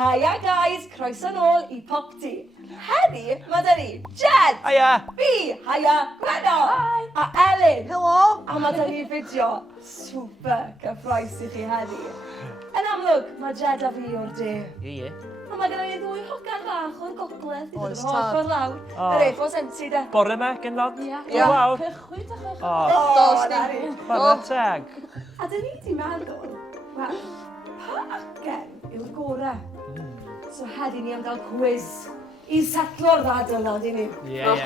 Hiya guys, croeso nôl I PopT. Heddi, mae da ni Jed. Hiya. Fi, hiya, Gweno. Hi. A Elin. Helo. A mae da ni fideo super cyffroes I chi heddi. Yn amlwg, mae Jed a fi o'r de. Ie. A mae gennym ni ddwy hogan bach o'r Gogledd. Oes, Yr tad. ochr lawr. O. Yr efo senti de. Bore me, gynod? Ia. Waw. Cychwyd a chychwyd. O, Dos na ni. ni. bore teg. A dyn ni di meddwl, wel, pa acen yw'r gore? So heddi ni am gael quiz I setlo'r ddadlad I ni. Ie.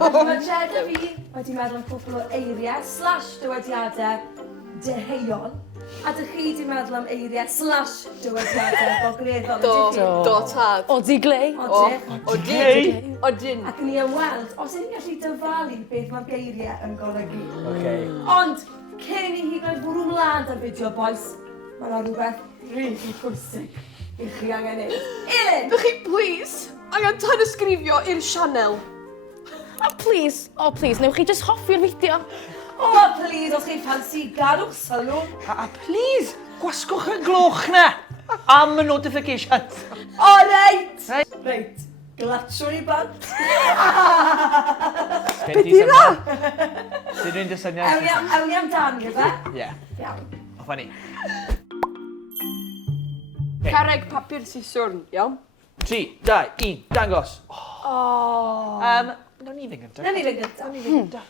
Mae Jed a fi wedi meddwl am cwpl o eiriau / dywediadau deheuol. A dych chi wedi meddwl am eiriau / dywediadau gogreddol. Do, tad. Odi glei. Odych. Odyn. Ac ni am weld os ydyn ni'n gallu dyfalu beth mae'r geiriau yn golygu. Okay. Ond, cyn I ni hyd yn oed bwrw mlaen ar fideo, boys, mae yna rhywbeth really pwysig I chi angen neud. Elin! Dych chi, please, angen tanysgrifio i'r sianel. Please, newch chi just hoffi'r fideo. O, please, os chi'n ffansi, gadwch sylw. A please, gwasgwch y gloch na. Am y notifications. O, reit! Reit. Reit, glatiwn I bant. Be di na? Dyn nhw'n dysyniad? Ewn ni am dan, gyda? Ie. Iawn. Offa ni. Carreg papur siswrn, iawn? 3, 2, 1, dangos. Oh. Nawn ni fynd Na gyntaf. ni fynd gyda.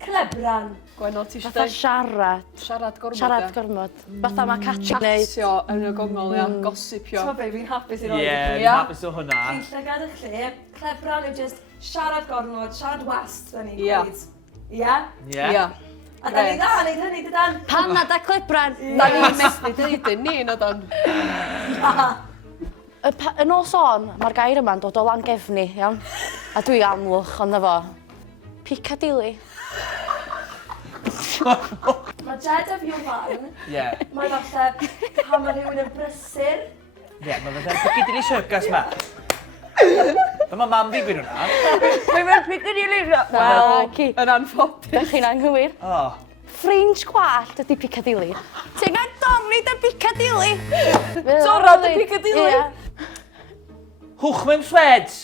Clebran. Gwenol, ti Fatha eisiau siarad. siarad gormod, Siarad gormod. Fatha mae Cadi yn neud. Chatsio yn y gongol, ia, gosipio. So be, fi'n hapus I roi Ie, chi. fi'n hapus o hwnna. Chi'n llygad eich lle, clebran yw just siarad gormod, siarad wast, da ni'n Ie. gweud. Ie? Ia. A da ni dda, neud hynny, dydan? Pan na da clibran. Da ni'n methu dweud yn ni, nadan. Yn ôl sôn, mae'r gair yma'n dod o lan gefni, iawn? A dwi amlwch ond efo. Piccadilly. Mae Jed a fi o fan. Ie. Mae falle pan mae rhywun yn brysur. Ie, mae fe'n Piccadilly Circus ma. Mae mam fi gwyd hwnna. Mae fe'n Piccadilly. Wel, ci. Yn anffodus. Dych chi'n anghywir. O. Fringe gwallt ydi Piccadilly. Ti'n gael domnid y Piccadilly. Torad y Piccadilly. Ie. Hwch mewn sweds.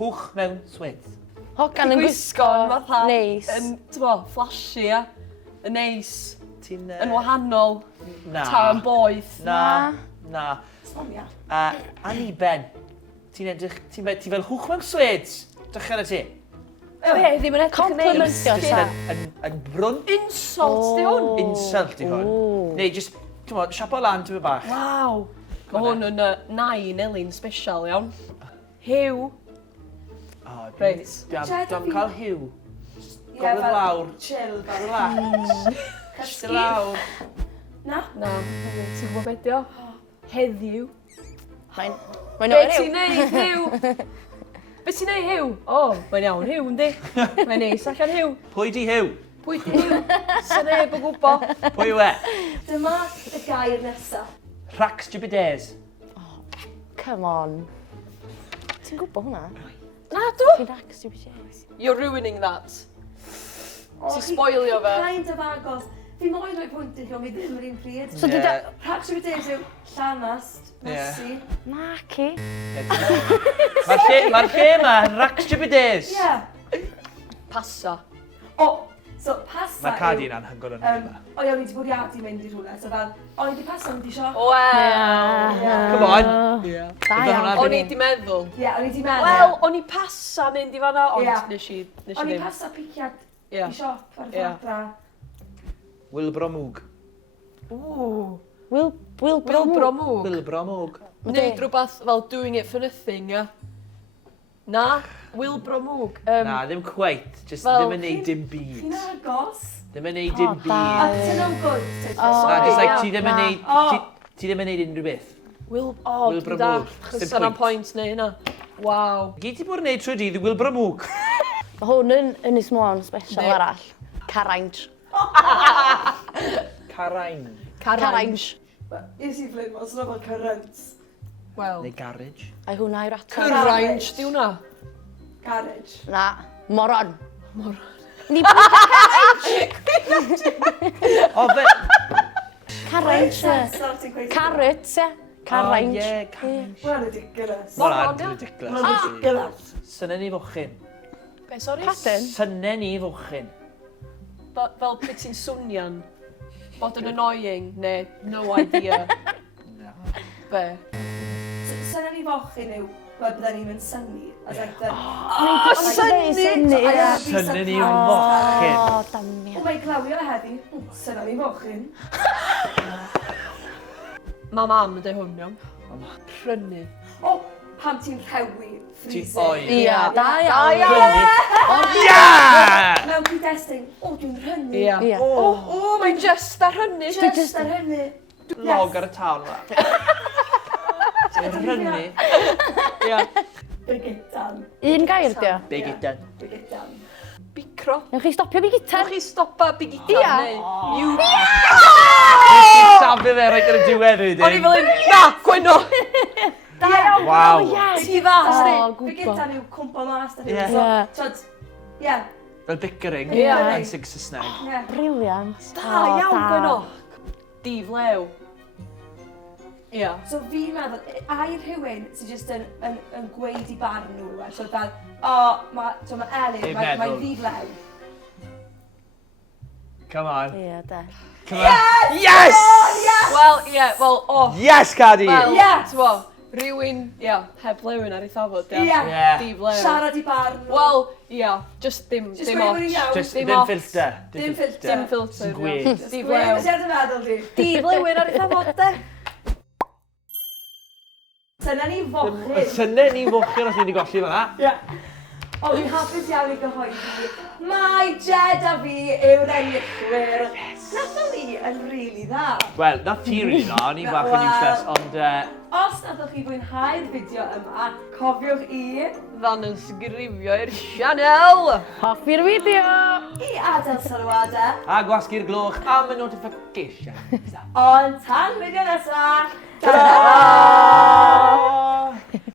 Hwch mewn sweds. Hogan yn Gwisgo'n fatha. Neis. Yn, ti'n bo, flashy, ia. Yn neis. Ti'n... Yn wahanol. Na. Tan boeth. Na. Na. Sbomia. Aniben. Ti'n edrych... Ti fel hwch mewn sweds. Dychel y ti. Be, ddim yn edrych yn Complimentio neis. ta. Yn brwn. Insult di hwn. Insult i hwn. Neu, just... Ti'n modd, siapo lan ti'n bach. Waw. Mae hwn yn nain Elin special, iawn. Hiw. Reit. Dwi'n cael hiw. Ie, Gofyn fel lawr. Chill, fel Relax. cysgu. Lawr. Na? Na, ti'n gwybod beth dio? Heddiw. Mae'n Be o'r ti'n neud, Hiw? Be ti'n neud, Hiw? O, mae'n iawn, Hiw, yndi? Mae'n neis allan Hiw. Pwy di hiw? Pwy di Hiw? Sa neb yn gwybod. Pwy yw e? Dyma y gair nesaf. Rhacs Jubidays. Come on. Ti'n gwybod hwnna? Na, dw. Ti'n rac stupid shit. You're ruining that. O, Ti'n spoilio fe. Kind of agos. Fi moyn rhoi pwynt I chi, ond mi ddim yr un pryd. So dyd Rhacs yw beth yw llanast, Messi. Na, ci. Mae'r lle yma, Rhacs Jubidays. Ie. Pasa. O, so pasa Mae Cadi yn anhygoel yn hynny. O, iawn, ni wedi bwriadu mynd I rhywle, so fel, o, ni wedi paso, ni wedi siop. Wel. Come on. Da iawn. O'n i di meddwl. Ie, o'n i wedi meddwl. Wel, o'n i pasa mynd I fanna, Ie. ond nes i O'n i ddim. pasa piciad Ie. I siop ar y Ie. fadra. Wilbromwg. Ww. Wil Bromwg. Wilbromwg. Neud rhywbeth fel doing it for nothing, ia. Na, Will Bromwg. Na, ddim quite. Just Fel- ddim yn neud dim byd. Chi'n agos? Ddim yn neud dim O, A byd. ti'n o'n gwrdd? Na, just like ti ddim yn na. neud... O. Ti ddim yn neud unrhyw beth. Will Will dwi'n Bromwg. da. Dim Chysa'n am pwynt. pwynt neu hynna. Waw. Gyd ti bod yn neud trwy dydd, Wilbromwg. Mae hwn yn Ynys Môn special Ne. arall. Carainj. Carain. Carainj. Is I flin, mae'n sôn fel currents. Wel. Neu garage. A hwnna yw'r ato. Cyrrainj, di hwnna? Garage. Na, moron. Moron. Ni bwyd O, fe... Carrant. Carrot, ie. Carrant. Ie, carrant. Wel, ridiculous. Wel, Wel, that's ridiculous. Wel, ridiculous. Synen ni fwchyn. Be, sori? Pardon? Synen ni fwchyn. Fel beth sy'n swnio'n bod yn annoying, neu no idea. Be? Syna ni fochyn yw, wel, bydden ni'n mynd synnu. Synnu! Synen ni fwchyn. O, damia. O, mae glawio heddi. Syna ni fochyn. Ma mam yn dweud hwn, iawn. Prynu. O, pam ti'n rhewi freezer. Oi. Ia, da iawn. Ia! Mewn cyd-destun, o, dwi'n rhynnu. Ia. Ia. O, mae'n just ar hynny. Just ar hynny. Log ar y tal yma. Rynnu. Ia. Bygydan. Un gair, dio. Big it done. Bygydan. Bicro. Newch chi stopio fi gitar? Newch chi stopa bigita Ia. neu... Safio fe rhaid ar y diwedd wedyn. O'n i fel un... Na, gweno! Da iawn. Waw. Ti fas, di. O, gwybod. Bygydan yw cwmpo mas. Ie. Ie. Fel bickering. Ie. Yn sig Saesneg. Ie. Briliant. Da iawn, gweno. Diflew. Ia. So fi'n meddwl, ai rhywun sy'n just yn gweud I barn nhw rwan. So fel, o, mae Elin, Ei mae'n meddwl. ddiflew. Come on. Ie, da. Come on. Yes! Wel, ie, wel, o. Yes, Cadi! Wel, Ie. t'bo, rhywun, ia, heb lewyn ar ei thafod, ia. Ie. Ie. Diflew. Siarad I barn nhw. Wel, ia, just dim Just dim gweud ots. bod ni'n iawn. Just Dim dim ots. filter. Dim filter. Dim filter, Sy'n ia. gwir. Just Diflew. gweud beth sy'n meddwl di. Diflewyn ar ei thafod, de. Syna ni fochyn. Synen ni fwchyn os ni wedi golli fan'na. Ie. O, fi'n hapus iawn I gyhoeddi. Mae Gyda fi yw'r enillwyr. Nathon ni yn rili dda. Wel, na ti rili dda, o'n i bach yn Wel. useless, ond... Os nathoch chi fwynhau'r fideo yma, cofiwch I Tanysgrifio i'r sianel. Hoffi'r fideo! I adael sylwadau. A gwasgu'r gloch am y notification. Ond tan fideo nesaf. Ta-da!